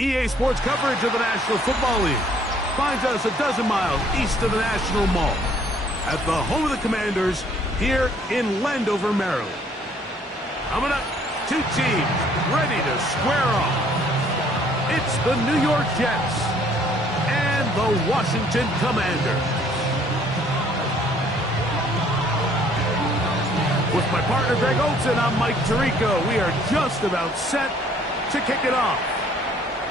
EA Sports coverage of the National Football League finds us a dozen miles east of the National Mall at the home of the Commanders here in Landover, Maryland. Coming up, two teams ready to square off. It's the New York Jets and the Washington Commanders. With my partner Greg Olson, I'm Mike Tirico. We are just about set to kick it off.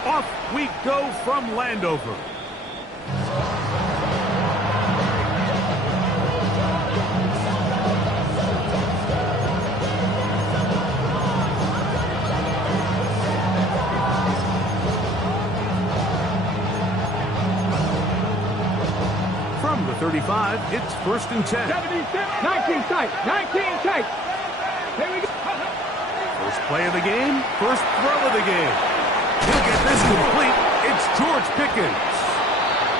Off we go from Landover. From the 35, it's 1st and 10. 19 tight, 19 tight. Here we go. First play of the game, first throw of the game. He'll get this complete. It's George Pickens.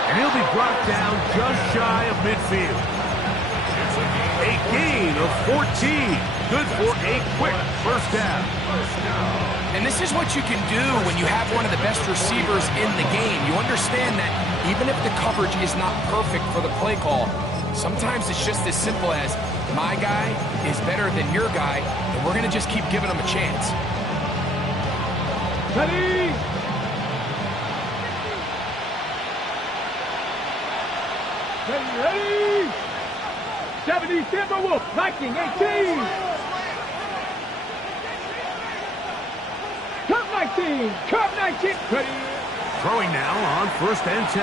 And he'll be brought down just shy of midfield. A gain of 14. Good for a quick first down. And this is what you can do when you have one of the best receivers in the game. You understand that even if the coverage is not perfect for the play call, sometimes it's just as simple as my guy is better than your guy, and we're going to just keep giving him a chance. Ready? Ready? 70 Timberwolf, Viking 18. Curve 19, curve 19. Ready? Throwing now on 1st and 10.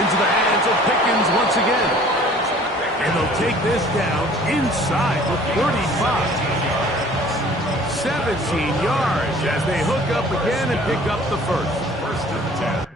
Into the hands of Pickens once again. And they'll take this down inside the 35. 17 yards as they hook up again and pick up the first. 1st and 10.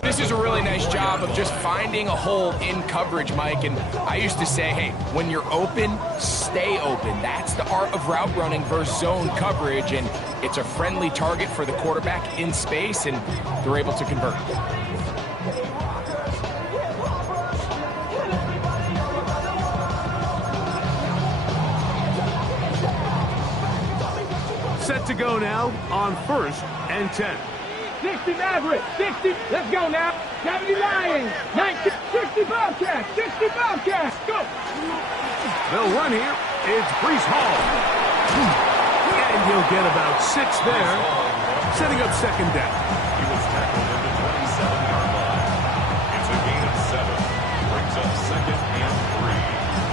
This is a really nice job of just finding a hole in coverage, Mike. And I used to say, hey, when you're open, stay open. That's the art of route running versus zone coverage. And it's a friendly target for the quarterback in space, and they're able to convert. Set to go now on 1st and 10. 60 Maverick, 60, let's go now. 70 Lions, 90, 60 Bobcats, 60 Bobcats, go. They'll run here. It's Breece Hall. And he'll get about 6 there, setting up 2nd down. He was tackled at the 27-yard line. It's a gain of 7. Brings up 2nd and 3.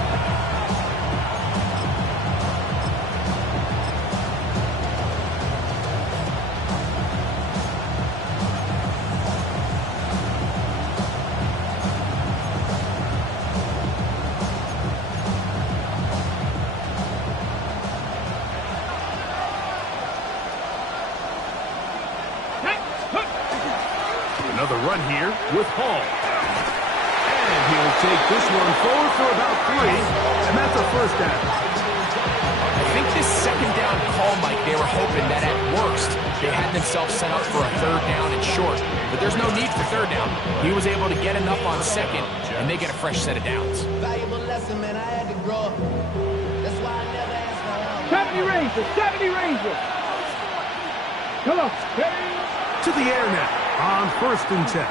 the run here with Hall. And he'll take this one forward for about 3, and that's a first down. I think this second down call, Mike, they were hoping that at worst they had themselves set up for a third down and short. But there's no need for third down. He was able to get enough on second, and they get a fresh set of downs. Valuable lesson, man. I had to grow up. That's why I never asked for help. 70 Rangers, 70 Rangers. Come on. To the air now on 1st and 10.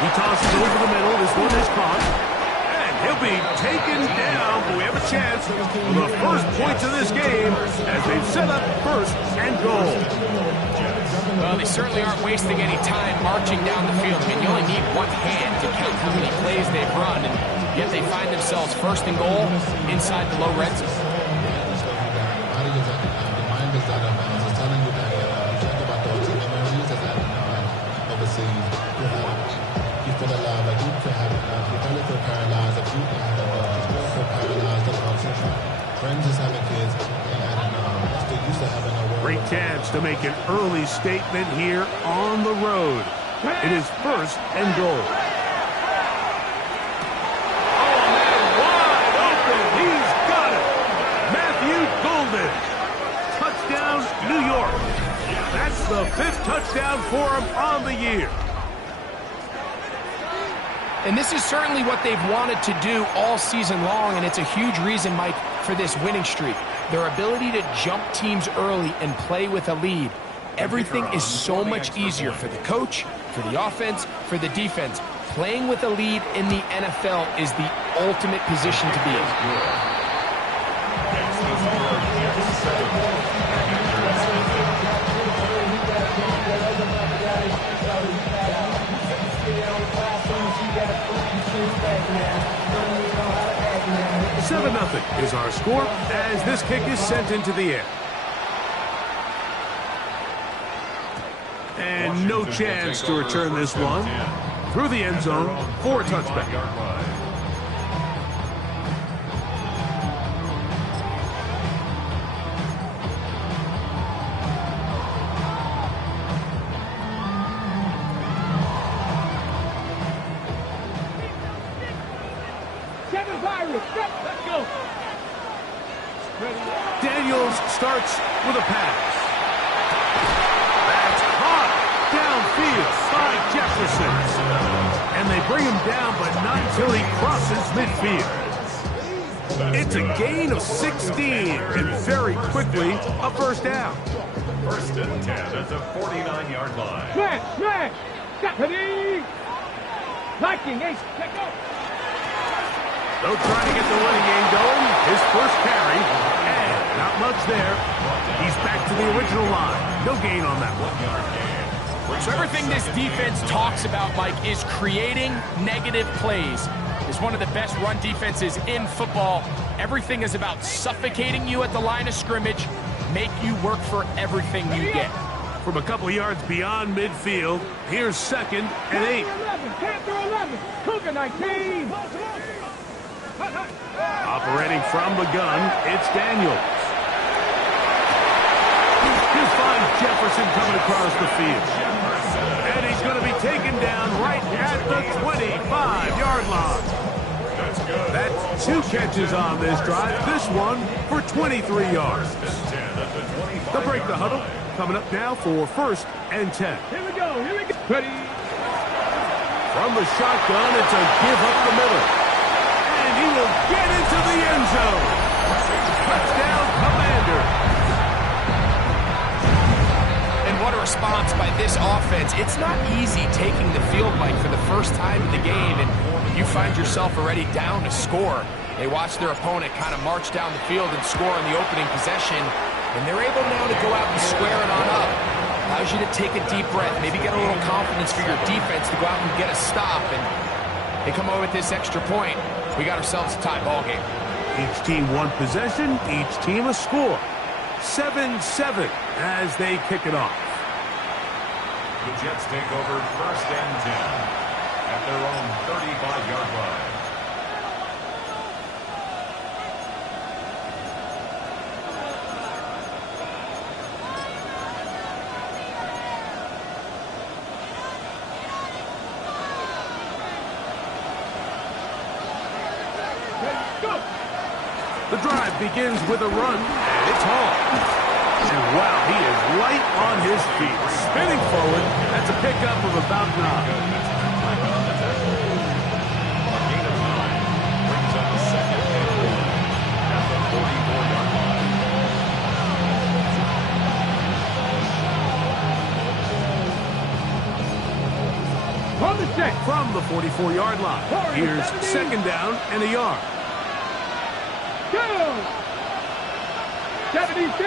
He tosses over the middle. This one is caught. And he'll be taken down, but we have a chance for the first points of this game as they've set up 1st and goal. Well, they certainly aren't wasting any time marching down the field. I mean, you only need one hand to count how many plays they've run, and yet they find themselves 1st and goal inside the low red zone. Great chance to make an early statement here on the road. It is 1st and goal. Oh, man, wide open. He's got it. Matthew Golden. Touchdown, New York. That's the 5th touchdown for him on the year. And this is certainly what they've wanted to do all season long, and it's a huge reason, Mike, for this winning streak. Their ability to jump teams early and play with a lead. Everything is so much easier for the coach, for the offense, for the defense. Playing with a lead in the NFL is the ultimate position to be in. Seven 7-0 is our score as this kick is sent into the air. And no chance to return this one through the end zone for a touchback. Let's go. Daniels starts with a pass. That's caught downfield by Jefferson. And they bring him down, but not until he crosses midfield. It's a gain of 16, and very quickly, a first down. 1st and 10 at the 49-yard line. Smash! Stephanie! Liking, ace, let go! They'll try to get the running game going. His first carry, and not much there. He's back to the original line. No gain on that one. So everything this defense talks about, Mike, is creating negative plays. It's one of the best run defenses in football. Everything is about suffocating you at the line of scrimmage, make you work for everything you get. From a couple yards beyond midfield, here's 2nd and 8. Panther 11, Cougar 19. Operating from the gun, it's Daniels. He'll find Jefferson coming across the field. And he's going to be taken down right at the 25-yard line. That's 2 catches on this drive. This one for 23 yards. They'll break the huddle. Coming up now for 1st and 10. Here we go, Ready? From the shotgun, it's a give up the middle. And he will get into the end zone. Touchdown, Commaders. And what a response by this offense. It's not easy taking the field, Mike, for the first time in the game, and you find yourself already down to score. They watch their opponent kind of march down the field and score on the opening possession, and they're able now to go out and square it on up. Allows you to take a deep breath, maybe get a little confidence for your defense to go out and get a stop, and they come away with this extra point. We got ourselves a tie ball game. Each team one possession, each team a score. 7-7 as they kick it off. The Jets take over 1st and 10 at their own 35-yard line. The drive begins with a run, and it's hard. And wow, he is light on his feet. Spinning forward, that's a pickup of about 9. From the 44-yard line. Here's second down and a yard.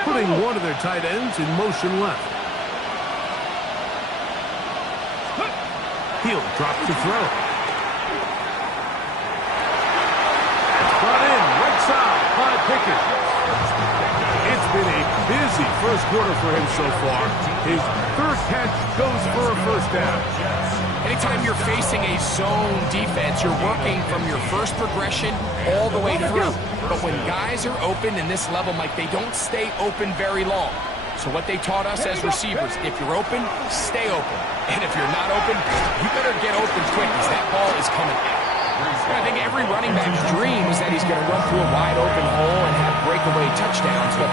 Putting one of their tight ends in motion left. He'll drop to throw. That's brought in right side by Pickett. It's been a busy first quarter for him so far. His third catch goes for a first down. Anytime you're facing a zone defense, you're working from your first progression all the way through. But when guys are open in this level, Mike, they don't stay open very long. So what they taught us as receivers, if you're open, stay open. And if you're not open, you better get open quick because that ball is coming out. I think every running back's dream is that he's going to run through a wide open hole and have breakaway touchdowns, but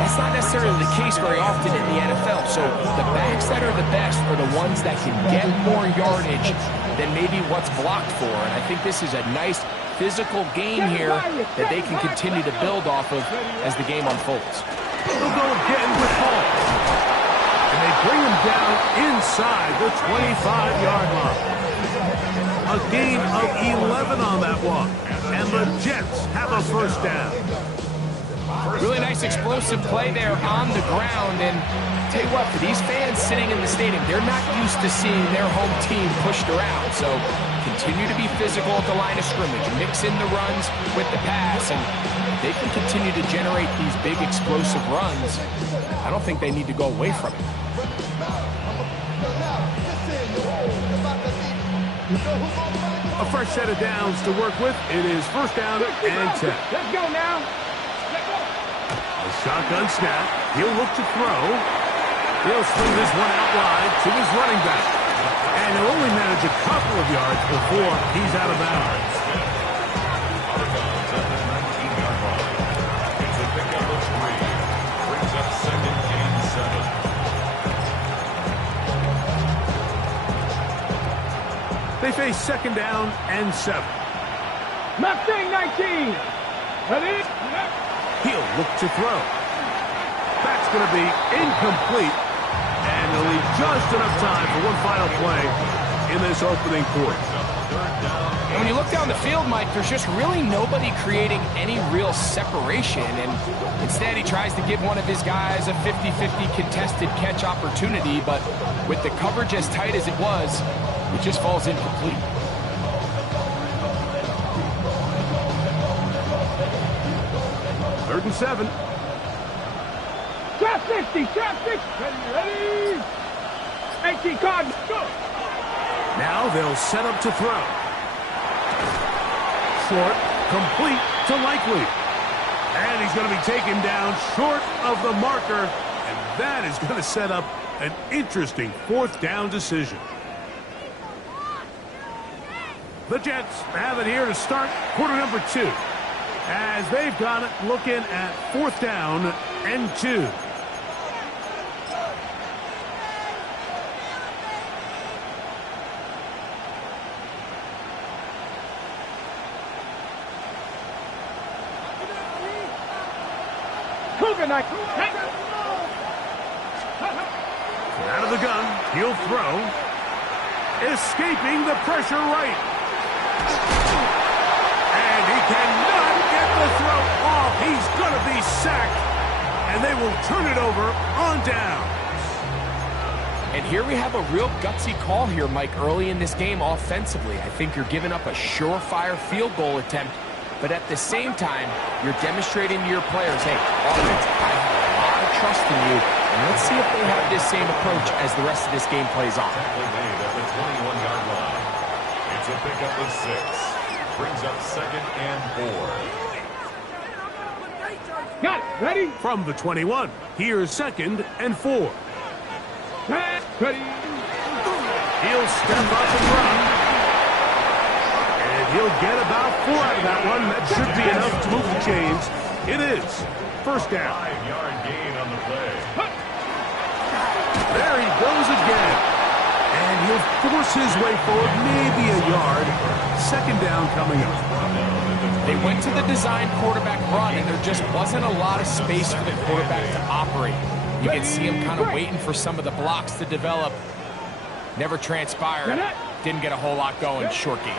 that's not necessarily the case very often in the NFL. So the backs that are the best are the ones that can get more yardage than maybe what's blocked for. And I think this is a nice physical game here that they can continue to build off of as the game unfolds. They'll go again with Hall. And they bring him down inside the 25-yard line. A gain of 11 on that one. And the Jets have a first down. Really nice explosive play there on the ground. And tell you what, for these fans sitting in the stadium, they're not used to seeing their home team pushed around. So continue to be physical at the line of scrimmage. Mix in the runs with the pass. And they can continue to generate these big explosive runs. I don't think they need to go away from it. A fresh set of downs to work with. It is first down and 10. Let's go now. A shotgun snap. He'll look to throw. He'll swing this one out wide to his running back. And he'll only manage a couple of yards before he's out of bounds. It's a pickup of 3. Brings up second and 7. They face second down and 7. Mustang 19. Ready? He'll look to throw. That's going to be incomplete. And he'll leave just enough time for one final play in this opening quarter. And when you look down the field, Mike, there's just really nobody creating any real separation. And instead, he tries to give one of his guys a 50-50 contested catch opportunity. But with the coverage as tight as it was, it just falls incomplete. Third and 7. Trap 60, trap 60. Ready? 18 card, go. Now they'll set up to throw. Short, complete to Likely. And he's going to be taken down short of the marker. And that is going to set up an interesting fourth down decision. The Jets have it here to start quarter number 2. As they've got it looking at fourth down and 2. Out of the gun, he'll throw. Escaping the pressure right. And he cannot get the throw off. He's going to be sacked. And they will turn it over on down. And here we have a real gutsy call here, Mike, early in this game offensively. I think you're giving up a surefire field goal attempt. But at the same time, you're demonstrating to your players, hey, offense, I have a lot of trust in you. And let's see if they have this same approach as the rest of this game plays on. Made at the 21-yard line. It's a pickup of 6. Brings up second and 4. Got it. Ready? From the 21, here's second and 4. Ready? He'll step up and run. And He'll get about 4 out of that one. That should be enough to move the chains. It is. First down. 5-yard gain on the play. There he goes again. And he'll force his way forward, maybe a yard. Second down coming up. They went to the design quarterback run, and there just wasn't a lot of space for the quarterback to operate. You can see him kind of waiting for some of the blocks to develop. Never transpired. Didn't get a whole lot going. Short game.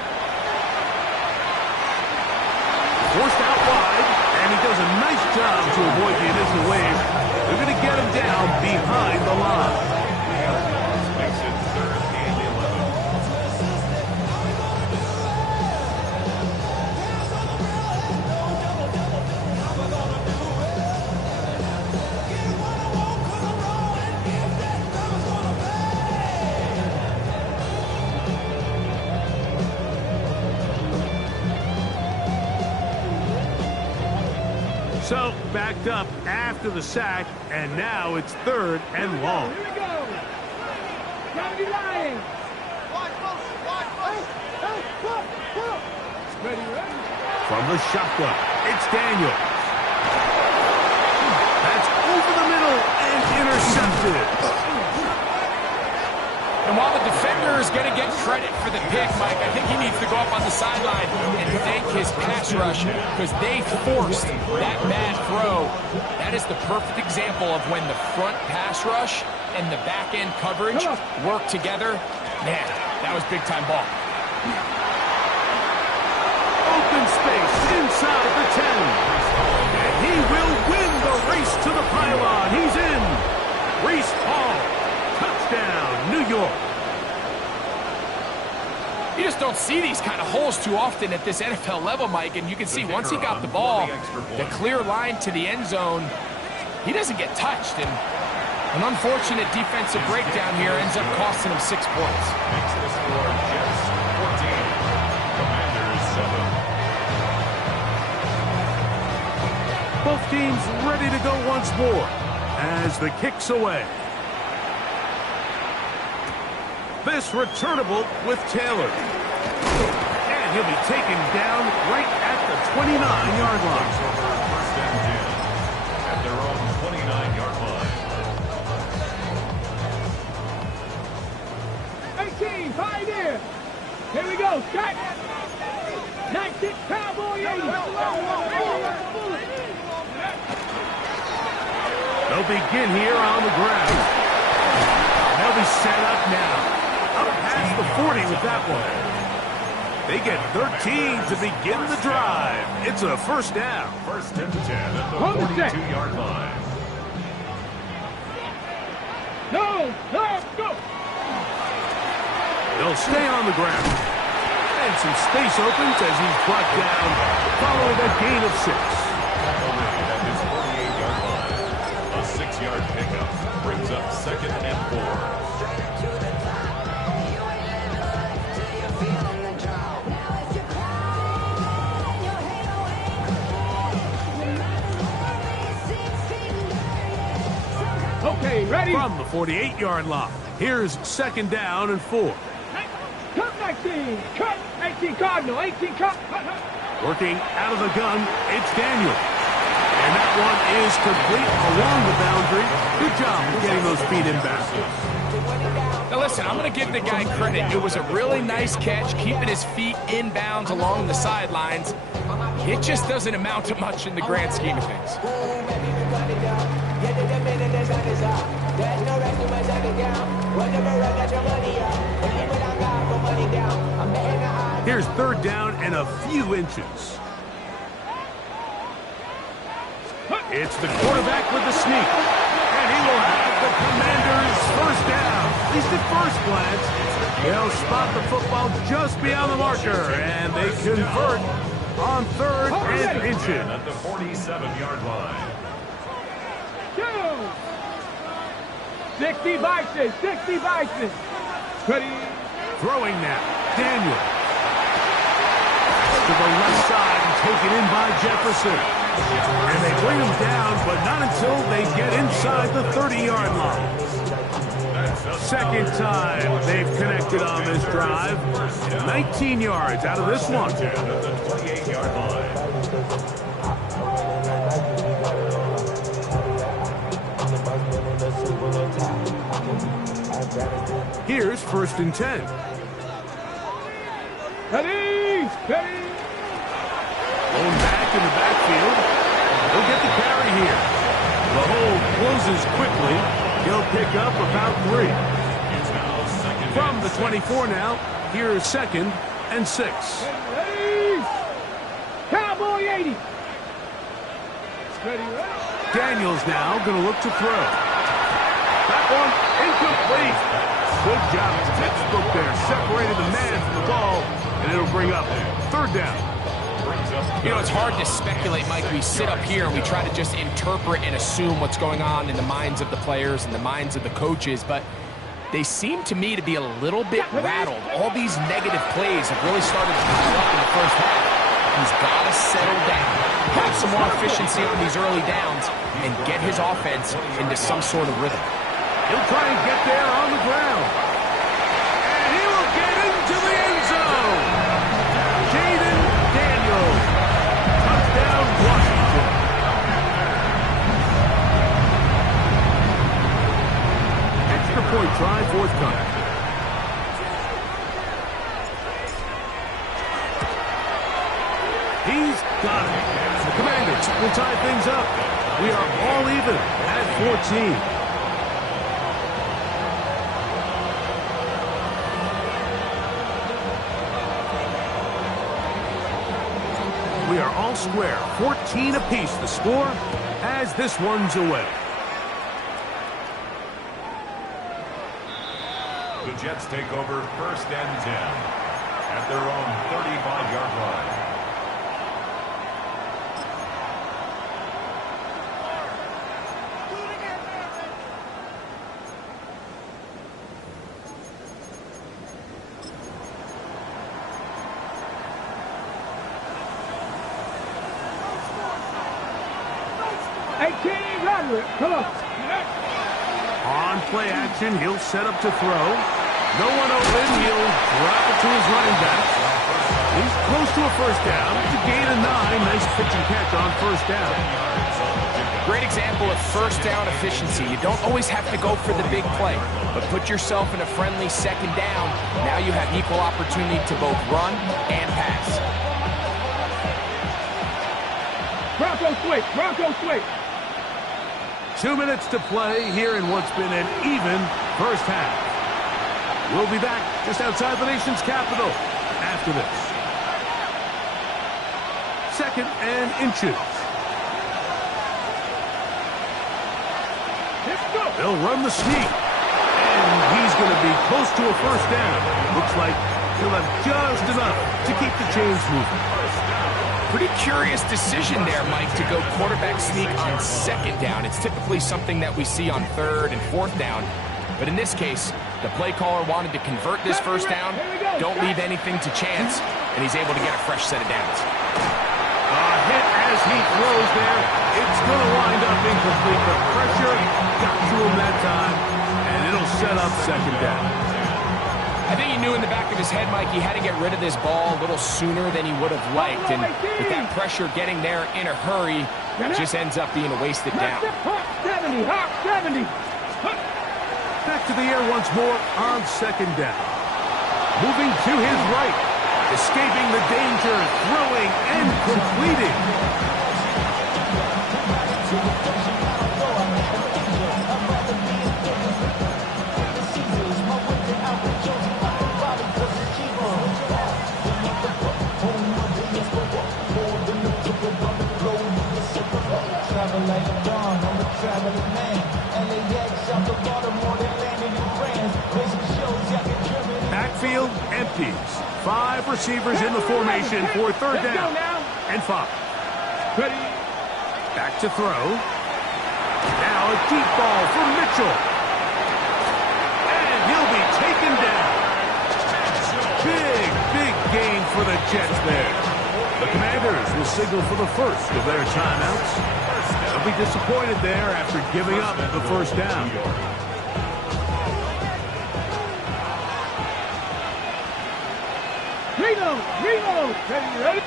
Forced out wide, and he does a nice job to avoid the initial wave. They're going to get him down behind the line. Makes it 3rd and 11. So, backed up after the sack, and now it's 3rd and long. Here we go. Gotta be lying. Ready, ready. From the shotgun, it's Daniel. That's over the middle and intercepted. And while the defender is going to get credit for the pick, Mike, I think he needs to go up on the sideline and thank his pass rush because they forced that bad throw. That is the perfect example of when the front pass rush and the back-end coverage work together. Man, that was big-time ball. Open space inside the 10. And he will win the race to the pylon. He's in. Reese Hall. Touchdown, New York. You just don't see these kind of holes too often at this NFL level, Mike, and you can see once he got the ball, the clear line to the end zone, he doesn't get touched, and an unfortunate defensive breakdown here ends up costing him 6 points. Makes the score Jets 14. Commanders 7. Both teams ready to go once more as the kick's away. This returnable with Taylor. And he'll be taken down right at the 29-yard line. Over 1st and 10 at their own 29-yard line. 18, pioneer. Here we go, Scott. 19, cowboy 80. They'll begin here on the ground. They'll be set up now. Up past the 40 with that one. They get 13 to begin the drive. It's a first down. 1st and 10 at the 42-yard line. No, go. They'll stay on the ground. And some space opens as he's brought down following a gain of 6. Already at his 48-yard line. A 6-yard pickup brings up 2nd and 4. Okay, ready? From the 48-yard line, here's 2nd down and 4. Cut 19, cut 18 Cardinal, 18 cut. Working out of the gun, it's Daniel. And that one is complete along the boundary. Good job of getting those feet inbound. Now listen, I'm going to give the guy credit. It was a really nice catch, keeping his feet inbounds along the sidelines. It just doesn't amount to much in the grand scheme of things. Here's 3rd down and a few inches. It's the quarterback with the sneak. And he will have the Commanders' first down. At least at first glance, they'll spot the football just beyond the marker, and they convert on 3rd and inches. At the 47-yard line. 60 Bison, 60 Bison. Ready? Throwing now, Daniel. To the left side and taken in by Jefferson. And they bring him down, but not until they get inside the 30-yard line. Second time they've connected on this drive. 19 yards out of this one. At the 28-yard line. Here's 1st and 10. Ready, ready. Going back in the backfield. He'll get the carry here. The hole closes quickly. He'll pick up about 3. From the 24 now, here's 2nd and 6. Ready. Cowboy 80. Ready, ready. Daniels now going to look to throw. That one incomplete. Good job. Textbook there. Separated the man from the ball, and it'll bring up 3rd down. You know, it's hard to speculate, Mike. We sit up here and we try to just interpret and assume what's going on in the minds of the players and the minds of the coaches, but they seem to me to be a little bit rattled. All these negative plays have really started to pile up in the first half. He's got to settle down, have some more efficiency on these early downs, and get his offense into some sort of rhythm. He'll try and get there on the ground. And he will get into the end zone. Jaden Daniels. Touchdown, Washington. Extra point try forthcoming. He's got it. The Commanders will tie things up. We are all even at 14. We are all square, 14 apiece the score as this one's away. The Jets take over 1st and 10 at their own 35-yard line. Come on. On play action, he'll set up to throw. No one open, he'll drop it to his running back. He's close to a 1st down. It's a gain of 9. Nice pitch and catch on 1st down. Great example of 1st down efficiency. You don't always have to go for the big play, but put yourself in a friendly 2nd down. Now you have equal opportunity to both run and pass. Bronco switch, Bronco switch. 2 minutes to play here in what's been an even first half. We'll be back just outside the nation's capital after this. 2nd and inches. They'll run the sneak. And he's going to be close to a 1st down. Looks like he'll have just enough to keep the chains moving. Pretty curious decision there, Mike, to go quarterback sneak on 2nd down. It's typically something that we see on 3rd and 4th down. But in this case, the play caller wanted to convert this 1st down, don't leave anything to chance, and he's able to get a fresh set of downs. Hit as he throws there. It's going to wind up incomplete. The pressure got to him that time, and it'll set up 2nd down. I think he knew in the back of his head, Mike, he had to get rid of this ball a little sooner than he would have liked. And with that pressure getting there in a hurry, it just ends up being a wasted down. 70, hop 70. Back to the air once more on 2nd down. Moving to his right. Escaping the danger, throwing and completing. Backfield empties. 5 receivers in the formation for 3rd down and 5. Ready. Back to throw. Now a deep ball for Mitchell. And he'll be taken down. Big gain for the Jets there. The Commanders will signal for the first of their timeouts. They'll be disappointed there after giving up the 1st down. Reload. Reload. Ready.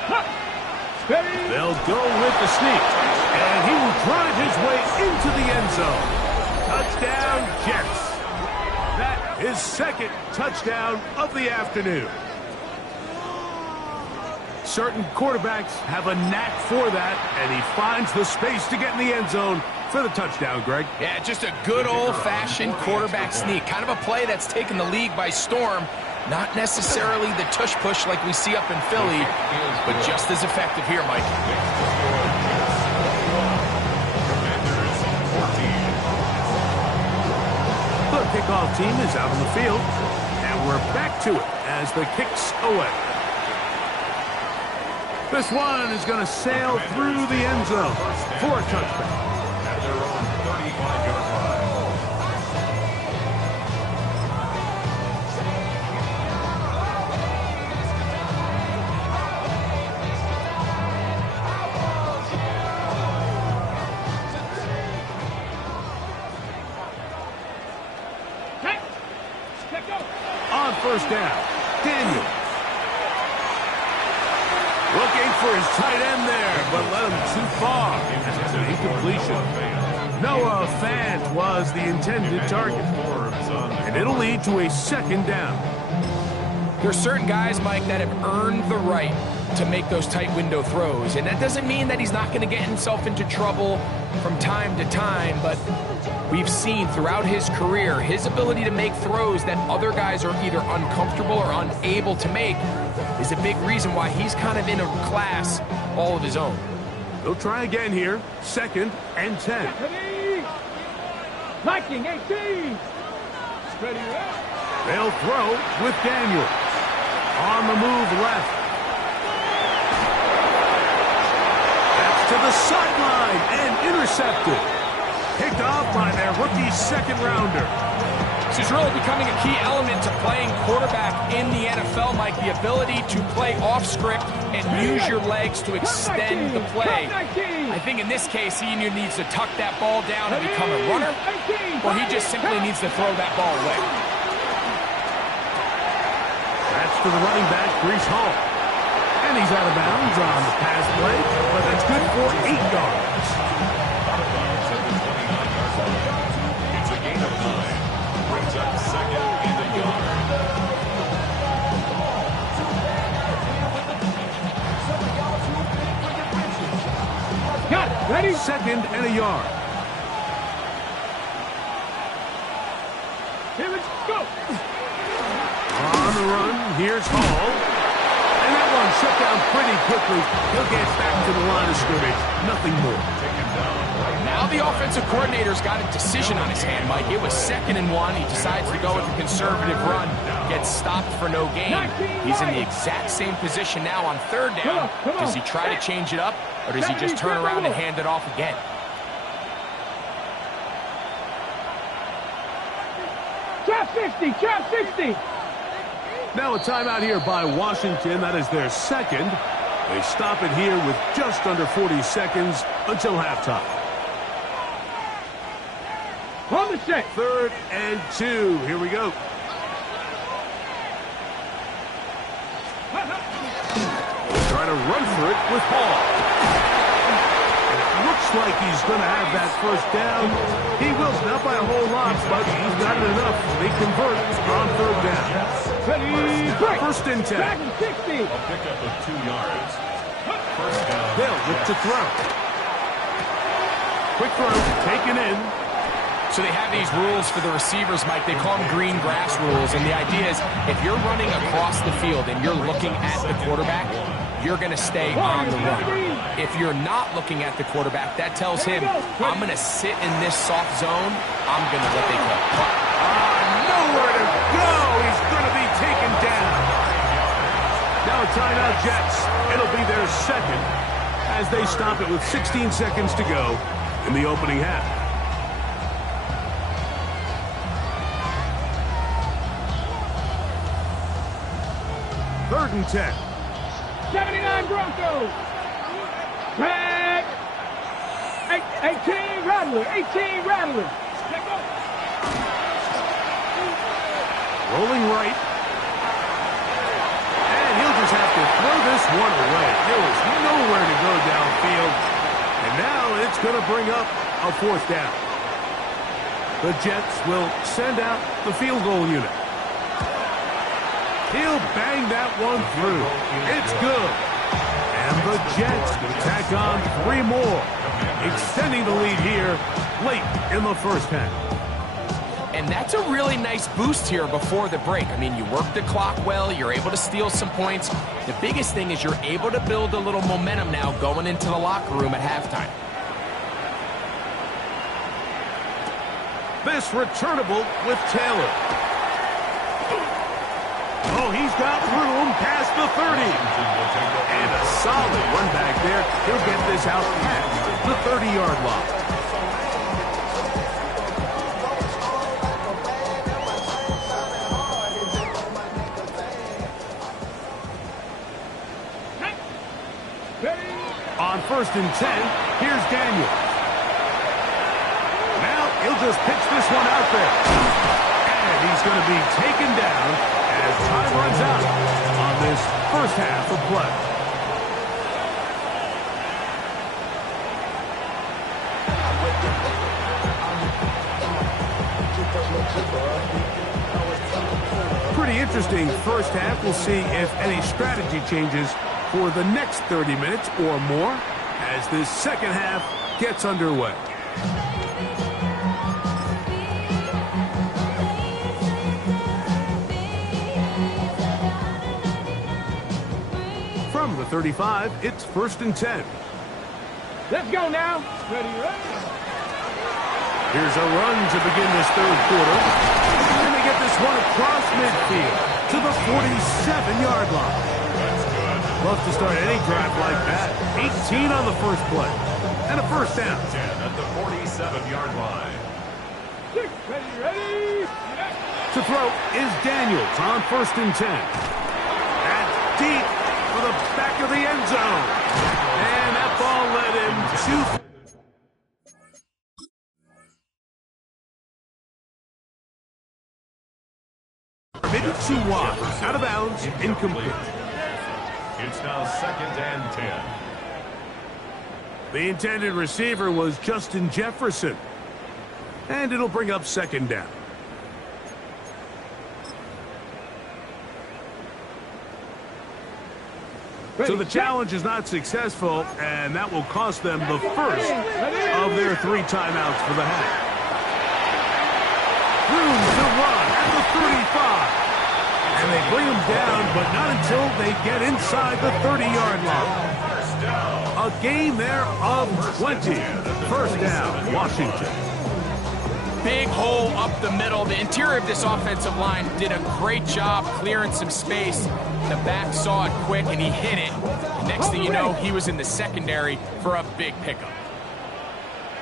Ready. They'll go with the sneak. And he will drive his way into the end zone. Touchdown, Jets. That is second touchdown of the afternoon. Certain quarterbacks have a knack for that, and he finds the space to get in the end zone for the touchdown, Greg. Yeah, just a good old-fashioned quarterback sneak. Kind of a play that's taken the league by storm. Not necessarily the tush-push like we see up in Philly, but just as effective here, Mike. The kickoff team is out on the field, and we're back to it as the kick's away. This one is going to sail through the end zone for a touchdown. At their own 35-yard line. On first down, Daniel. Looking for his tight end there, but led him too far. That's an incompletion. Noah Fant was the intended target, and it'll lead to a second down. There's certain guys, Mike, that have earned the right to make those tight window throws, and that doesn't mean that he's not going to get himself into trouble from time to time, but we've seen throughout his career his ability to make throws that other guys are either uncomfortable or unable to make is a big reason why he's kind of in a class all of his own. They'll try again here. Second and 10. Viking 18. Ready. They'll throw with Daniel. On the move left. That's to the sideline and intercepted. Picked off by their rookie second rounder. This is really becoming a key element to playing quarterback in the NFL, Mike, the ability to play off script and use your legs to extend the play. I think in this case, he either needs to tuck that ball down and become a runner, or he just simply needs to throw that ball away. That's to the running back, Breece Hall. And he's out of bounds on the pass play, but that's good for 8 yards. It's a gain of 9. Brings up second and a yard. Got it. Ready? Second and a yard. Here we go. On the run, here's Hall. And that one shut down pretty quickly. He'll get back to the line of scrimmage. Nothing more. Now the offensive coordinator's got a decision on his hand, Mike. It was 2nd and 1. He decides to go with a conservative run. Gets stopped for no gain. He's in the exact same position now on 3rd down. Does he try to change it up, or does he just turn around and hand it off again? Trap 60. Trap 60. Now a timeout here by Washington. That is their second. They stop it here with just under 40 seconds until halftime. On the set. 3rd and 2. Here we go. Trying to run for it with Hall. And it looks like he's going to have that first down. He will, not by a whole lot, but he's got it enough. They convert on 3rd down. Ready. Break. 1st and 10. Back and 60. A pickup of 2 yards. First down. They'll look to throw. Quick throw, taken in. So they have these rules for the receivers, Mike. They call them green grass rules. And the idea is if you're running across the field and you're looking at the quarterback, you're going to stay on the run. If you're not looking at the quarterback, that tells him, I'm going to sit in this soft zone. I'm going to let they go. Nowhere to go. He's going to be taken down. Now a timeout, Jets. It'll be their second as they stop it with 16 seconds to go in the opening half. Third and 10. 79 Broncos. Back. 18 Rattler. 18 Rattler. Rolling right. And he'll just have throw this one away. There was nowhere to go downfield. And now it's going to bring up a fourth down. The Jets will send out the field goal unit. He'll bang that one through. It's good. And the Jets tack on 3 more, extending the lead here late in the first half. And that's a really nice boost here before the break. I mean, you work the clock well, you're able to steal some points. The biggest thing is you're able to build a little momentum now going into the locker room at halftime. This returnable with Taylor. Oh, he's got room past the 30. And a solid run back there. He'll get this out past the 30-yard line. On 1st and 10, here's Daniel. Now he'll just pitch this one out there. And he's going to be taken down as time runs out on this first half of play. Pretty interesting first half. We'll see if any strategy changes for the next 30 minutes or more as this second half gets underway. From the 35, it's 1st and 10. Let's go now. Ready, ready. Here's a run to begin this third quarter. And they get this one across midfield to the 47-yard line. Love to start any drive like that. 18 on the first play. And a first down. 10 at the 47-yard line. 6, ready, ready. To throw is Daniels on 1st and 10. That's deep for the back of the end zone. And that ball led him to... maybe too wide. Out of bounds. Incomplete. It's now 2nd and 10. The intended receiver was Justin Jefferson. And it'll bring up 2nd down. So the challenge is not successful, and that will cost them the first of their 3 timeouts for the half. Room to run at the 35. And they bring him down, but not until they get inside the 30-yard line. A gain there of 20. First down, Washington. Big hole up the middle. The interior of this offensive line did a great job clearing some space. The back saw it quick, and he hit it. The next thing you know, he was in the secondary for a big pickup.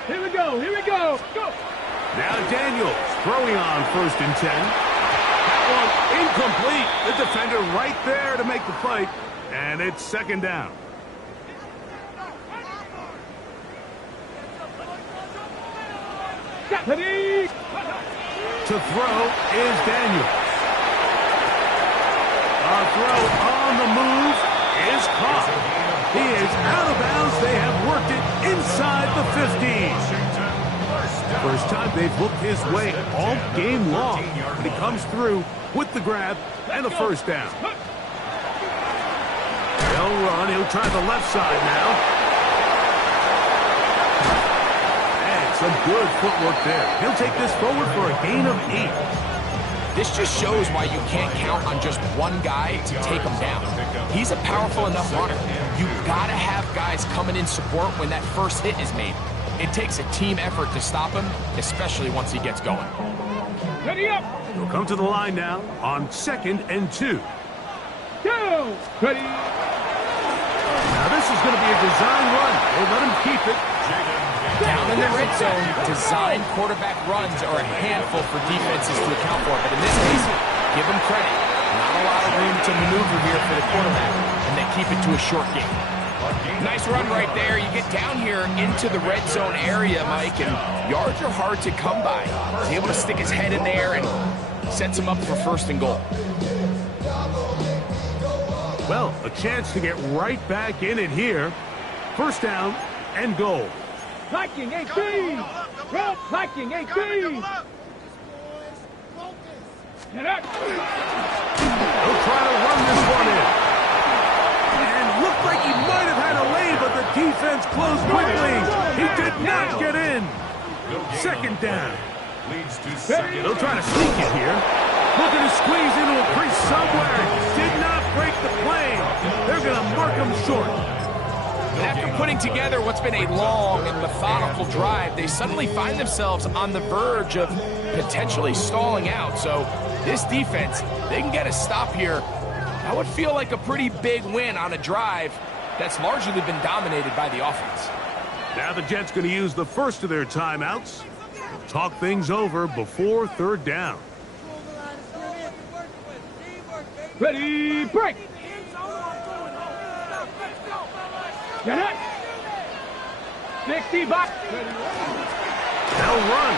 Here we go, here we go. Go. Now Daniels throwing on 1st and 10. Incomplete. The defender right there to make the play. And it's 2nd down. Ready. To throw is Daniels. A throw on the move is caught. He is out of bounds. They have worked it inside the 15. First time they've looked his way all game long. And he comes through with the grab and a first down. They'll run. He'll try the left side now. And some good footwork there. He'll take this forward for a gain of 8. This just shows why you can't count on just one guy to take him down. He's a powerful enough runner. You've got to have guys coming in support when that first hit is made. It takes a team effort to stop him, especially once he gets going. Ready up. He'll come to the line now on 2nd and 2. Go. Ready. Now this is going to be a design run. They'll let him keep it. Down in the red zone, design quarterback runs are a handful for defenses to account for. But in this case, give them credit. Not a lot of room to maneuver here for the quarterback, and they keep it to a short game. Nice run right there. You get down here into the red zone area, Mike, and yards are hard to come by. He's able to stick his head in there and sets him up for 1st and goal. Well, a chance to get right back in it here. First down and goal. Viking 18! Red Viking 18! Get up! He'll try to run this one in. And looked like he might have had a lane, but the defense closed quickly. He did not get in. Second down. Leads to second. They'll try to sneak it here. Looking to squeeze into a crease somewhere. Did not break the plane. They're going to mark him short. After putting together what's been a long and methodical drive, they suddenly find themselves on the verge of potentially stalling out. So this defense, they can get a stop here. That would feel like a pretty big win on a drive that's largely been dominated by the offense. Now the Jets going to use the first of their timeouts. Talk things over before third down. Ready, break! Get it! 60 back! They'll run.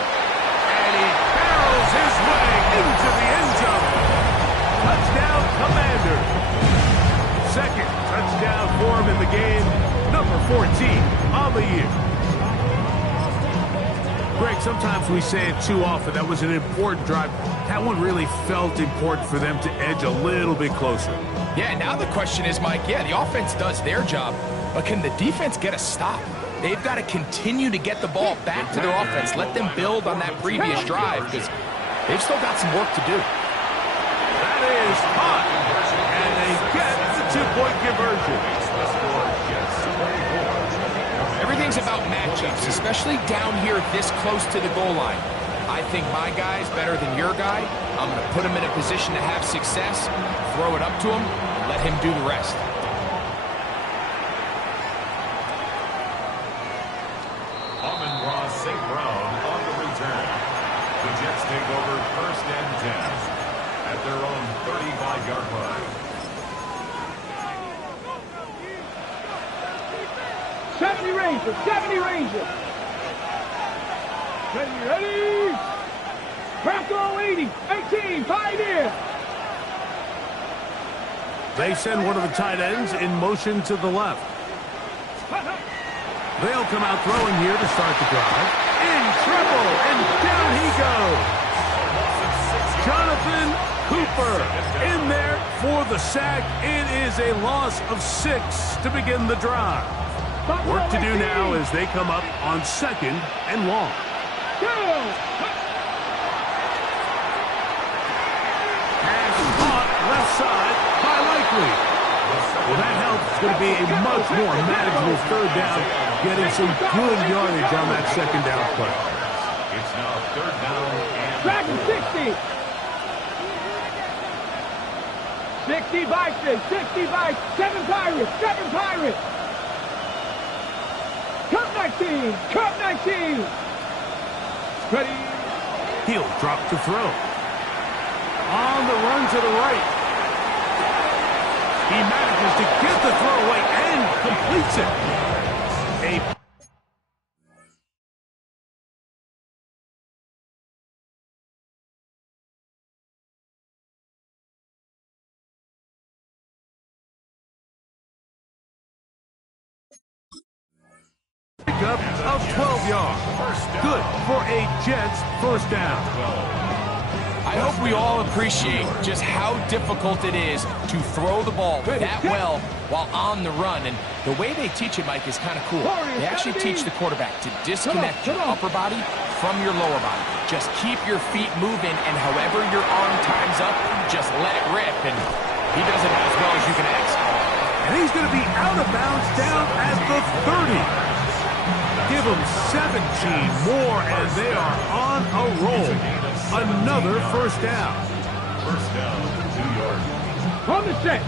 And he barrels his way into the end zone. Touchdown, Commander. Second touchdown for him in the game. Number 14 on the year. Greg, sometimes we say it too often. That was an important drive. That one really felt important for them to edge a little bit closer. Yeah, now the question is, Mike, yeah, the offense does their job, but can the defense get a stop? They've got to continue to get the ball back to their offense. Let them build on that previous drive because they've still got some work to do. That is hot. And they get the two-point conversion. Everything's about matchups, especially down here this close to the goal line. I think my guy's better than your guy. I'm going to put him in a position to have success, throw it up to him, and let him do the rest. Amon-Ra St. Brown on the return. The Jets take over first and 10 at their own 35-yard line. 70 Rangers, 70 Rangers! Ready! Crackle 80, 18, Pioneer! They send one of the tight ends in motion to the left. They'll come out throwing here to start the drive. In trouble, and down he goes. Jonathan Cooper in there for the sack. It is a loss of 6 to begin the drive. Work to do now as they come up on second and long. Pass caught left side by Likely. Well, that helps. It's going to be a much more manageable third down, getting some good yardage on that second down play. It's now third down and Dragon 60! 60 Vikings, 60 Vikings, 7 Pirates, 7 Pirates! Cup 19, Cup 19! Ready? He'll drop to throw. On the run to the right. He manages to get the throw away and completes it. Pickup of 12 yards. Good for a Jets first down. I hope we all appreciate just how difficult it is to throw the ball that well while on the run. And the way they teach it, Mike, is kind of cool. They actually teach the quarterback to disconnect your upper body from your lower body. Just keep your feet moving, and however your arm times up, just let it rip. And he does it as well as you can ask. And he's going to be out of bounds down at the 30. Give them 17 more, and they are on a roll. Another first down. first down, 2 yards. On the set.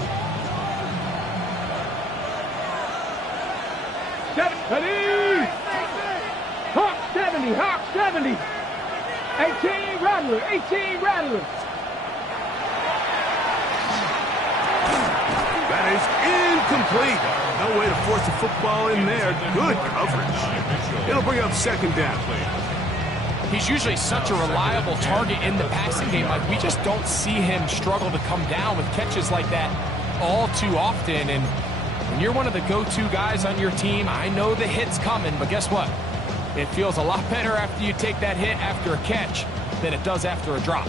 70. Hawk 70. Hawk 70. 18 Rattler. 18 Rattler. That is incomplete. No way to force the football in there. Good coverage. It'll bring up second down. He's usually such a reliable target in the passing game. Like, we just don't see him struggle to come down with catches like that. all too often, and when you're one of the go-to guys on your team, I know the hit's coming, but guess what? It feels a lot better after you take that hit after a catch than it does after a drop.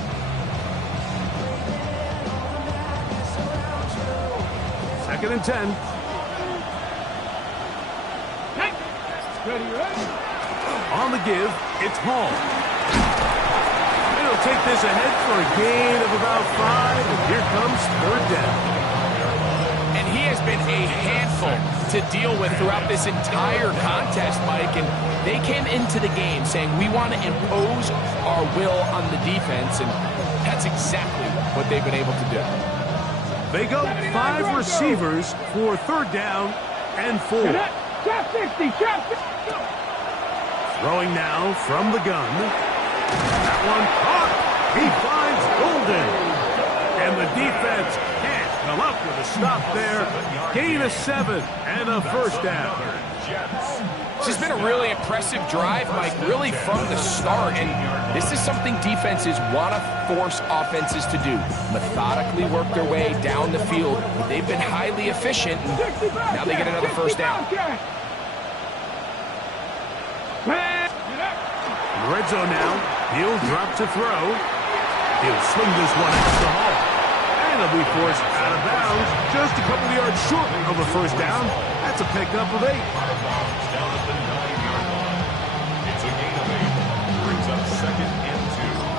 Second and 10. Ready. On the give, it's Hall. And he'll take this ahead for a gain of about 5, and here comes third down. And he has been a handful to deal with throughout this entire contest, Mike, and they came into the game saying we want to impose our will on the defense, and that's exactly what they've been able to do. They go 5 receivers for third down and 4. Trap 60, trap 60. Throwing now from the gun. That one caught. He finds Golden. And the defense can't come up with a stop there. Gain of 7 and a first down. This has been a really impressive drive, Mike, really from the start. And this is something defenses want to force offenses to do. Methodically work their way down the field. But they've been highly efficient, and now they get another first down. Red zone now. He'll drop to throw. He'll swing this one out to Hall. And he'll be forced out of bounds. Just a couple of yards short of a first down. That's a pickup of 8. Down at the 9-yard line. It's a gain of 8. Brings up second and 2.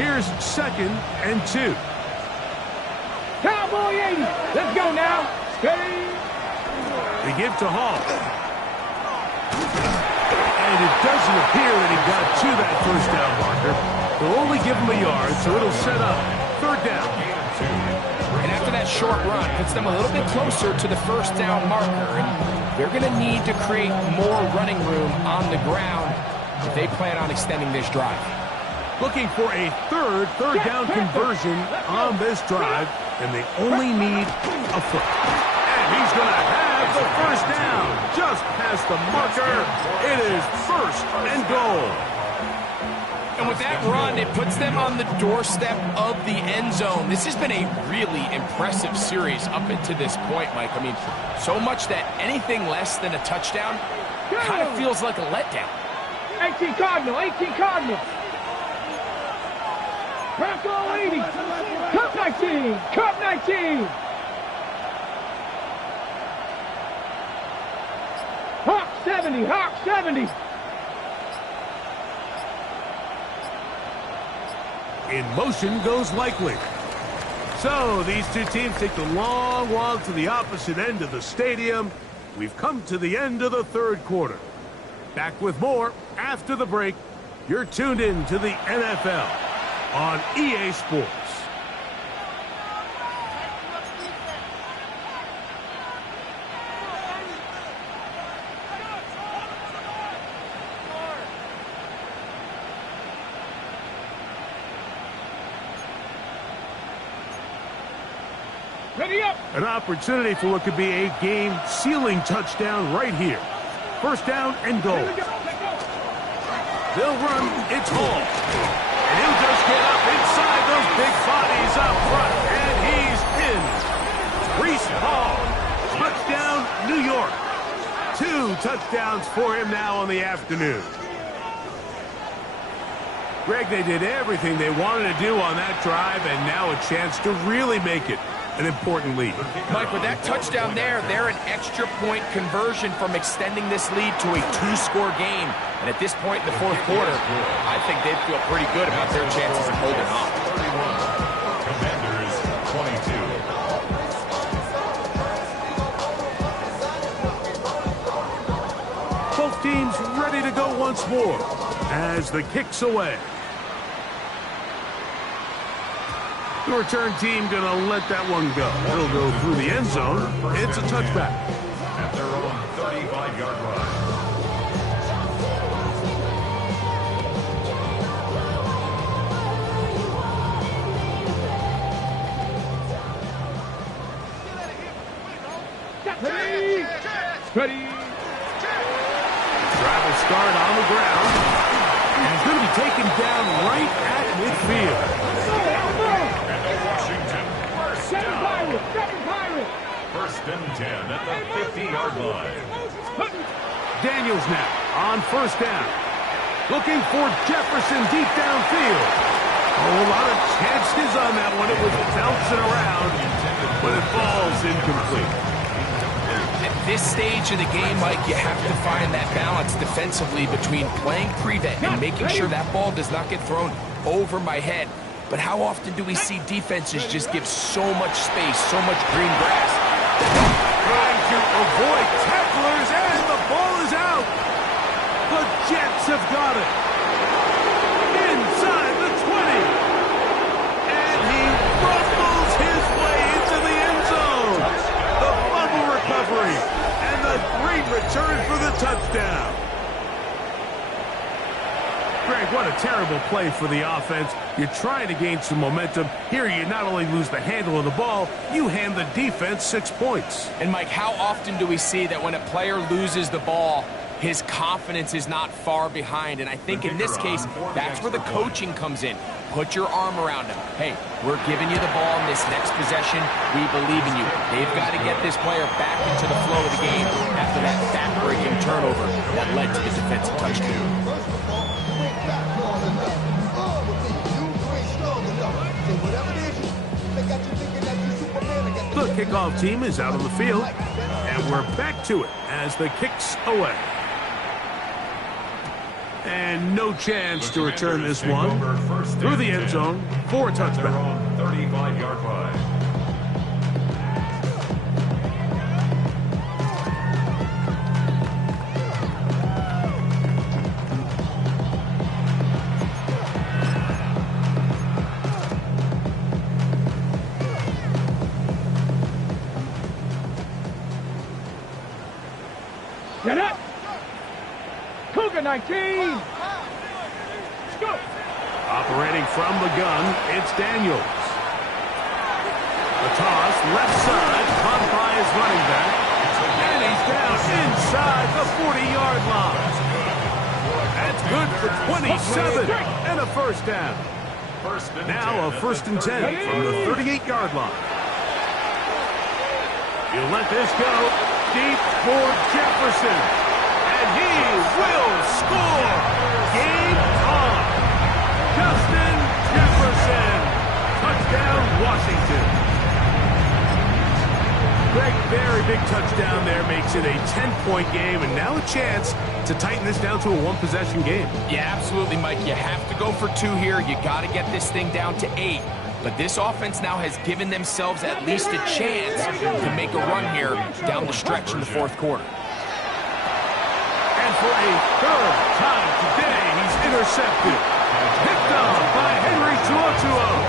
Here's second and 2. Cowboy 80. Let's go now. Steady. They give to Hall. And it doesn't appear that he got to that first down marker. They'll only give him a yard, so it'll set up third down. And after that short run, puts them a little bit closer to the first down marker. And they're going to need to create more running room on the ground if they plan on extending this drive. Looking for a third down conversion on this drive, and they only need a foot. And he's going to have the first down just past the marker. It is first and goal. And with that run, it puts them on the doorstep of the end zone. This has been a really impressive series up until this point, Mike. I mean, so much that anything less than a touchdown kind of feels like a letdown. 18 Cardinal, 18 Cardinal. Bronco 80. Cup 19. Cup 19. Hawk 70. Hawk 70. In motion goes Likely. So these two teams take the long walk to the opposite end of the stadium. We've come to the end of the third quarter. Back with more after the break. You're tuned in to the NFL on EA Sports. Ready up. An opportunity for what could be a game-sealing touchdown right here. First down and goal. They'll run. It's Hall. And he'll just get up inside those big bodies up front. And he's in. Breece Hall. Touchdown, New York. 2 touchdowns for him now on the afternoon. Greg, they did everything they wanted to do on that drive, and now a chance to really make it an important lead. Mike, with that touchdown there, they're an extra point conversion from extending this lead to a 2-score game. And at this point in the fourth quarter, I think they'd feel pretty good about their chances of holding on. 31. Commanders 22. Both teams ready to go once more as the kick's away. The return team going to let that one go. It'll go through the end zone. It's a touchback. At their own 35-yard line. Ready. Ready. touchdown right at midfield. And the Washington first Seven down. Pirates! Seven Pirates! First and 10 at the 50-yard line. Daniels now on first down. Looking for Jefferson deep downfield. Oh, a lot of chances on that one. It was bouncing around, but it falls incomplete. At this stage of the game, Mike, you have to find that balance defensively between playing prevent and making sure that ball does not get thrown over my head. But how often do we see defenses just give so much space, so much green grass? Trying to avoid tacklers, and the ball is out. The Jets have got it. Inside the 20. And he rumbles his way into the end zone. The fumble recovery. And the great return for the touchdown. Greg, what a terrible play for the offense. You're trying to gain some momentum. Here you not only lose the handle of the ball, you hand the defense 6 points. And Mike, how often do we see that when a player loses the ball, his confidence is not far behind? And I think in this case, that's where the coaching comes in. Put your arm around him. Hey, we're giving you the ball in this next possession. We believe in you. They've got to get this player back into the flow of the game after that back-breaking turnover that led to the defensive touchdown. The kickoff team is out on the field, and we're back to it as the kick's away. And no chance to return this one through the end zone for a touchback. 35-yard line. Get up! Cougar 19! Go! Operating from the gun, it's Daniels. The toss, left side, caught by his running back. And he's down inside the 40-yard line. That's good for 27 and a first down. Now a first and 10 from the 38-yard line. You let this go deep for Jefferson. And he will score. Game on. Justin Jefferson. Touchdown, Washington. Greg, very big touchdown there makes it a 10-point game, and now a chance to tighten this down to a one-possession game. Yeah, absolutely, Mike. You have to go for 2 here. You got to get this thing down to 8. But this offense now has given themselves at least a chance to make a run here down the stretch in the fourth quarter. And for a third time today, he's intercepted. Picked off by Henry TuoTuo.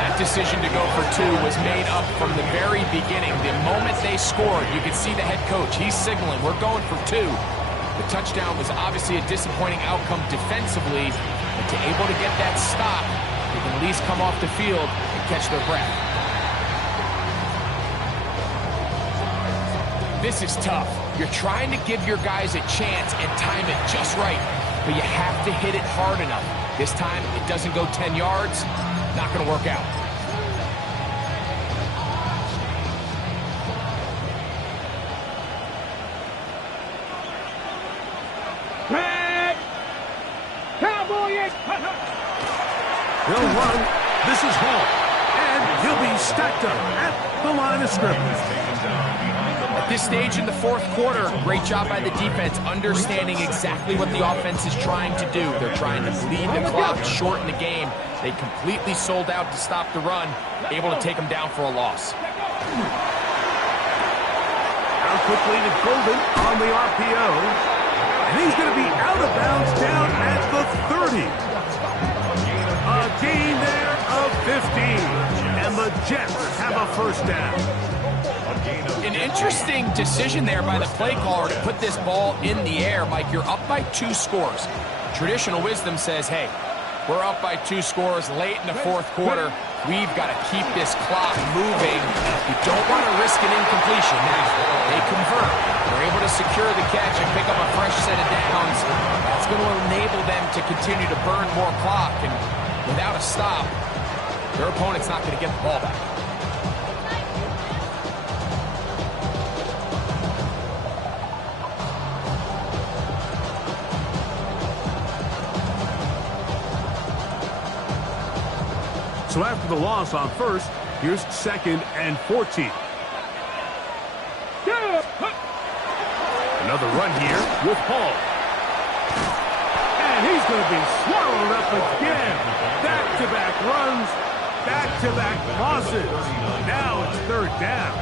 That decision to go for 2 was made up from the very beginning. The moment they scored, you could see the head coach. He's signaling, we're going for 2. The touchdown was obviously a disappointing outcome defensively, but to able to get that stop, they can at least come off the field and catch their breath. This is tough. You're trying to give your guys a chance and time it just right, but you have to hit it hard enough. This time, it doesn't go 10 yards. Not going to work out. Red! Cowboys! He'll run. This is Hall. And he'll be stacked up at the line of scrimmage. At this stage in the fourth quarter, great job by the defense, understanding exactly what the offense is trying to do. They're trying to bleed the clock, shorten the game. They completely sold out to stop the run, able to take them down for a loss. Out quickly to Golden on the RPO. And he's going to be out of bounds down at the 30. A gain there of 15. And the Jets have a first down. An interesting decision there by the play caller to put this ball in the air. Mike, you're up by 2 scores. Traditional wisdom says, hey, We're up by 2 scores late in the fourth quarter. We've got to keep this clock moving. You don't want to risk an incompletion. Now, they convert. They're able to secure the catch and pick up a fresh set of downs. That's going to enable them to continue to burn more clock. And without a stop, their opponent's not going to get the ball back. So after the loss on first, here's 2nd and 14. Another run here with Hall. And he's going to be swallowed up again. Back-to-back runs, back-to-back losses. Now it's 3rd down.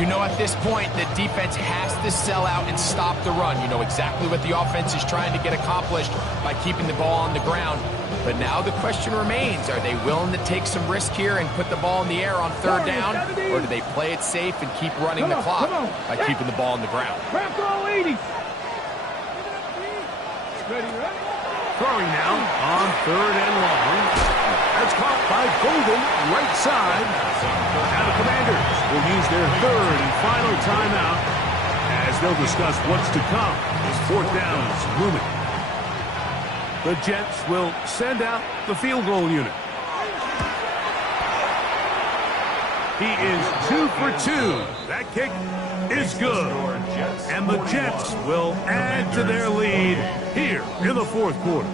You know at this point, the defense has to sell out and stop the run. You know exactly what the offense is trying to get accomplished by keeping the ball on the ground. But now the question remains, are they willing to take some risk here and put the ball in the air on 3rd down? Or do they play it safe and keep running the clock by keeping the ball on the ground? Throwing now on 3rd and long. That's caught by Golden, right side. Now the Commanders will use their 3rd and final timeout as they'll discuss what's to come as 4th down is looming. The Jets will send out the field goal unit. He is 2 for 2. That kick is good. And the Jets will add to their lead here in the 4th quarter.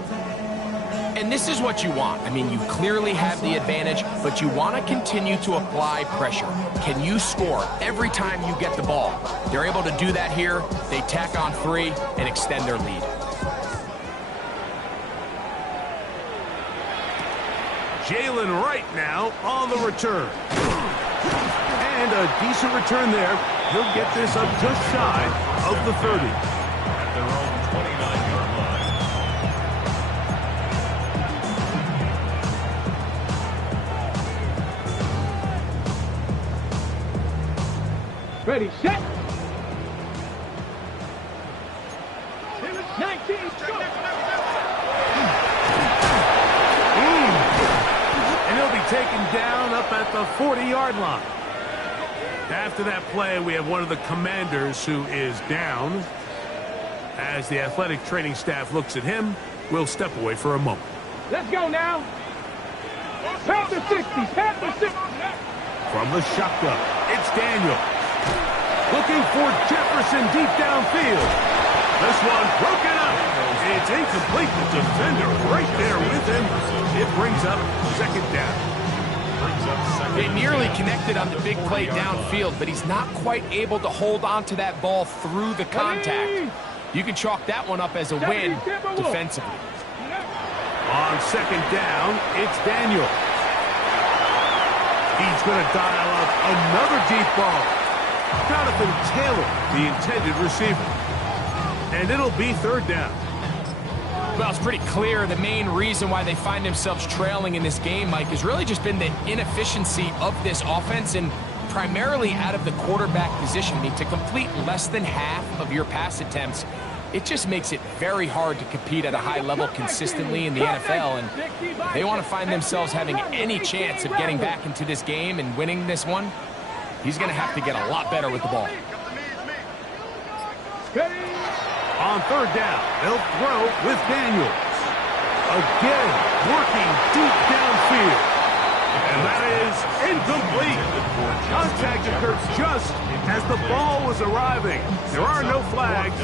And this is what you want. I mean, you clearly have the advantage, but you want to continue to apply pressure. Can you score every time you get the ball? They're able to do that here. They tack on 3 and extend their lead. Jalen Wright now on the return. And a decent return there. He'll get this up just shy of the 30. At their own 29-yard line. Ready, set. 19, go. And he'll be taken down up at the 40-yard line. After that play, we have one of the Commanders who is down. As the athletic training staff looks at him, we'll step away for a moment. Let's go now. Pound the 60, pound the 60. From the shotgun, it's Daniel. Looking for Jefferson deep downfield. This one broken up. It's incomplete. The defender right there with him. It brings up 2nd down. They nearly connected on the big play downfield, but he's not quite able to hold on to that ball through the contact. You can chalk that one up as a win defensively. On 2nd down, it's Daniel. He's going to dial up another deep ball. Jonathan Taylor, the intended receiver. And it'll be 3rd down. Well, it's pretty clear the main reason why they find themselves trailing in this game, Mike, has really just been the inefficiency of this offense and primarily out of the quarterback position. I mean, to complete less than half of your pass attempts, it just makes it very hard to compete at a high level consistently in the NFL. And if they want to find themselves having any chance of getting back into this game and winning this one, he's going to have to get a lot better with the ball. On 3rd down, they'll throw with Daniels. Again, working deep downfield. And that is incomplete. Contact occurred just as the ball was arriving. There are no flags.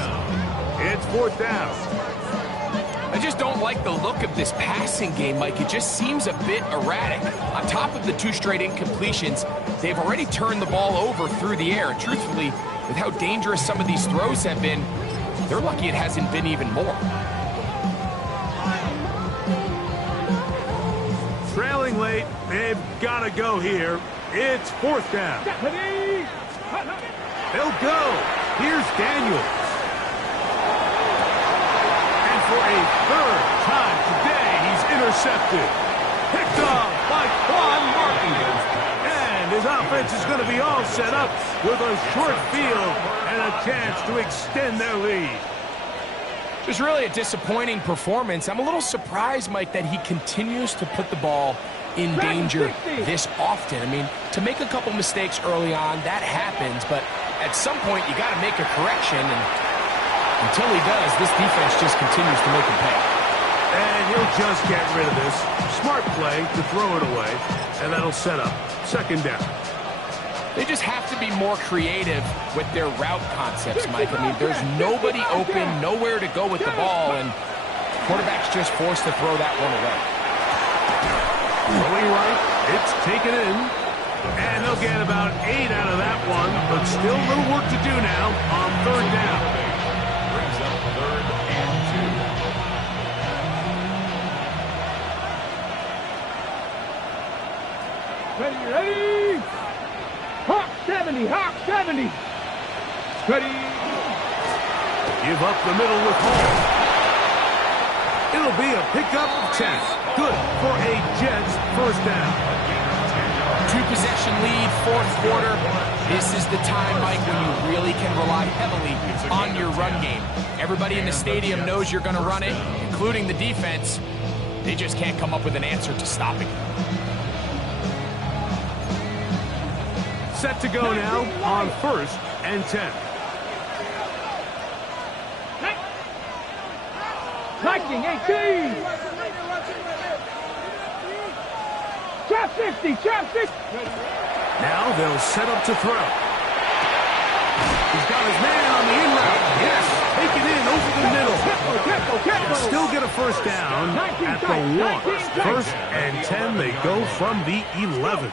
It's 4th down. I just don't like the look of this passing game, Mike. It just seems a bit erratic. On top of the 2 straight incompletions, they've already turned the ball over through the air. Truthfully, with how dangerous some of these throws have been, they're lucky it hasn't been even more. Trailing late, they've got to go here. It's 4th down. They'll go. Here's Daniels. And for a 3rd time today, he's intercepted. Picked off by Quan Martin. And his offense is going to be all set up with a short field and a chance to extend their lead. Just really a disappointing performance. I'm a little surprised, Mike, that he continues to put the ball in danger this often. I mean, to make a couple mistakes early on, that happens, but at some point you got to make a correction, and until he does, this defense just continues to make him pay. And he'll just get rid of this. Smart play to throw it away, and that'll set up second down. They just have to be more creative with their route concepts, Mike. I mean, there's nobody open, nowhere to go with the ball, and quarterback's just forced to throw that one away. Going right, it's taken in, and they'll get about 8 out of that one, but still a little work to do now on third down. Brings up 3rd and 2. Ready? Hawk 70, Hawk 70. Ready? Give up the middle with Hall. It'll be a pickup of 10. Good for a Jets first down. 2-possession lead, fourth quarter. This is the time, Mike, when you really can rely heavily on your run game. Everybody in the stadium knows you're going to run it, including the defense. They just can't come up with an answer to stopping it. Set to go now on 1st and 10. Viking 18. Trap 50, trap 50. Now they'll set up to throw. He's got his man on the in route. Yes, take it in over the middle. Still get a first down at the 1. 1st and 10, they go from the 11.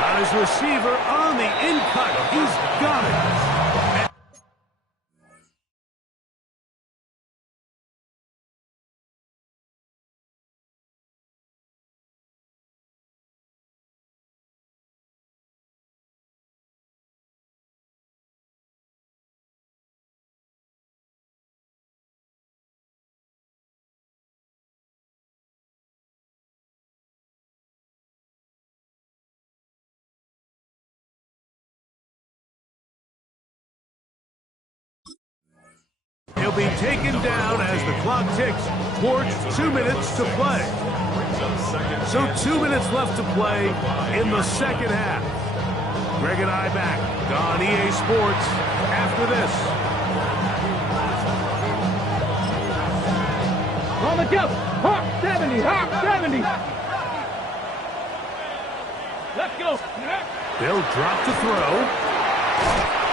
Got his receiver on the in cut. He's got it. He'll be taken down as the clock ticks towards 2 minutes to play. So 2 minutes left to play in the second half. Greg and I back on EA Sports after this. On the go. Hawk 70, Hawk 70. Let's go. They'll drop to throw.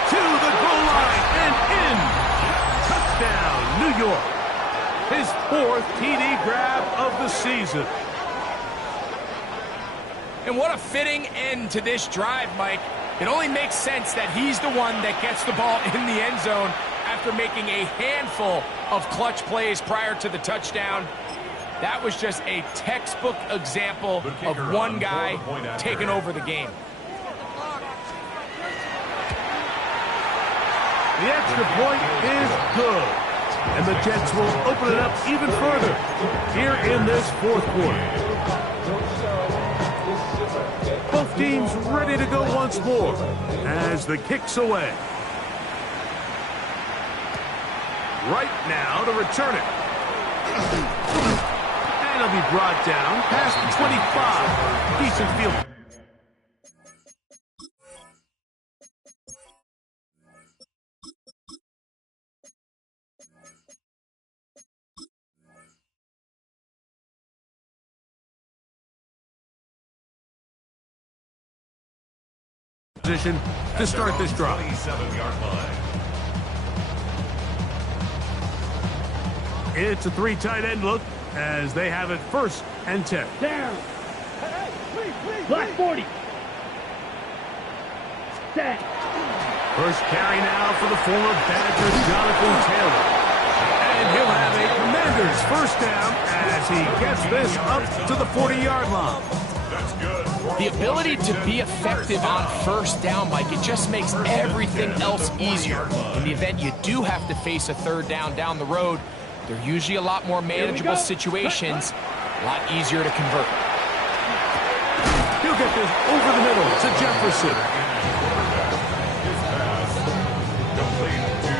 To the goal line and in. Touchdown, New York. His 4th TD grab of the season. And what a fitting end to this drive, Mike. It only makes sense that he's the one that gets the ball in the end zone after making a handful of clutch plays prior to the touchdown. That was just a textbook example of one guy taking over the game. The extra point is good. And the Jets will open it up even further here in this 4th quarter. Both teams ready to go once more as the kick's away. Right now to return it. And it'll be brought down past the 25. Decent field. Position to start this drive. 27-yard line. It's a 3 tight end look as they have it 1st and 10. Down. Black 40. Set. First carry now for the former Badger Jonathan Taylor. And he'll have a Commander's first down as he gets this up to the 40-yard line. That's good. The ability to be effective on first down, Mike, it just makes everything else easier. In the event you do have to face a third down the road, they're usually a lot more manageable situations, a lot easier to convert. He'll get this over the middle to Jefferson. His pass complete to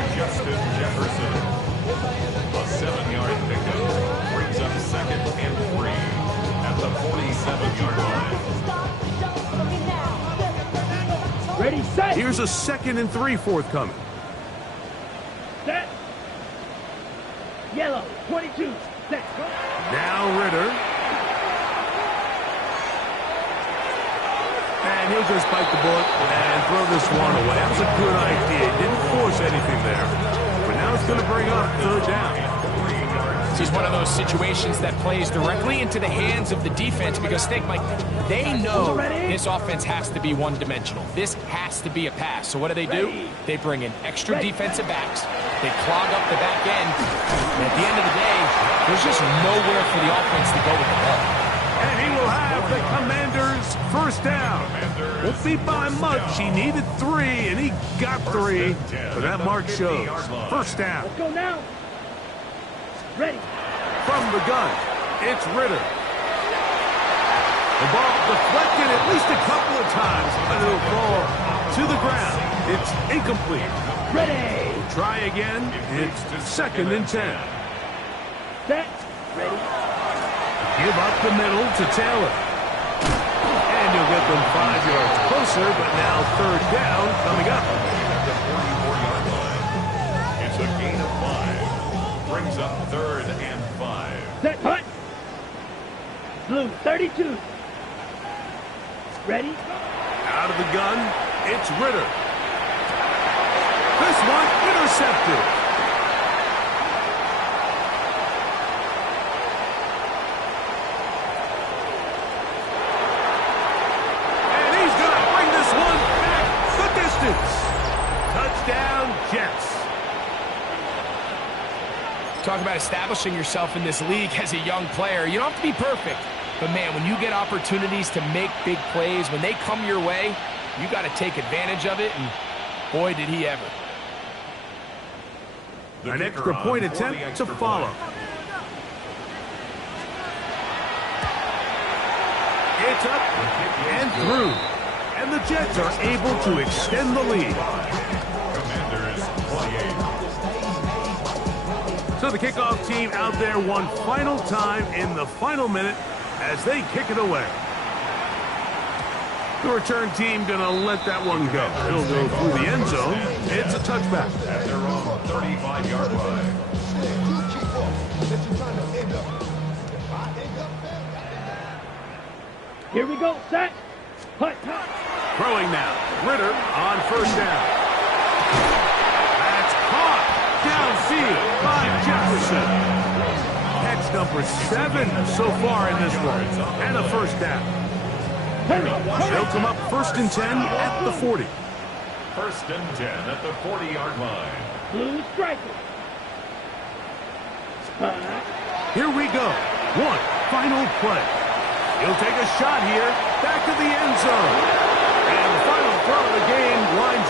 Here's a 2nd and 3 forthcoming. Set. Yellow, 22. Set. Go. Now Ritter. And he'll just bite the bullet and throw this one away. That was a good idea. Didn't force anything there. But now it's going to bring up 3rd down. This is one of those situations that plays directly into the hands of the defense because think, Mike, they know this offense has to be one-dimensional. This has to be a pass. So what do? They bring in extra defensive backs. They clog up the back end. And at the end of the day, there's just nowhere for the offense to go with the ball. And he will have the Commanders' 1st down. Won't be by much. He needed 3, and he got 3. But that mark shows. 1st down. Let's go now. Ready. From the gun, it's Ritter. The ball deflected at least a couple of times, but it'll fall to the ground. It's incomplete. Ready. We'll try again. It's 2nd and 10. Set. Ready. Give up the middle to Taylor. And you'll get them 5 yards closer, but now 3rd down coming up. At the 44-yard line. It's a gain of 5. Brings up 3rd and 5. Set. Hut. Blue, 32. Ready. Out of the gun, it's Ritter. This one intercepted. Touchdown, Jets. Talk about establishing yourself in this league as a young player. You don't have to be perfect. But, man, when you get opportunities to make big plays, when they come your way, you got to take advantage of it, and boy, did he ever. An extra point attempt to follow. It's up and through. And the Jets are able to extend the lead. Commanders 28. So the kickoff team out there one final time in the final minute as they kick it away. The return team going to let that one go. It'll go through the end zone. It's a touchback. At their own 35-yard line. Here we go. Set. Hut. Throwing now. Ritter on 1st down. That's caught downfield by Jefferson. Catch number 7 so far in this one. And a 1st down. They'll come up 1st and 10 at the 40. 1st and 10 at the 40-yard line. Blue striker. Here we go. One final play. He'll take a shot here. Back to the end zone. And the final throw of the game winds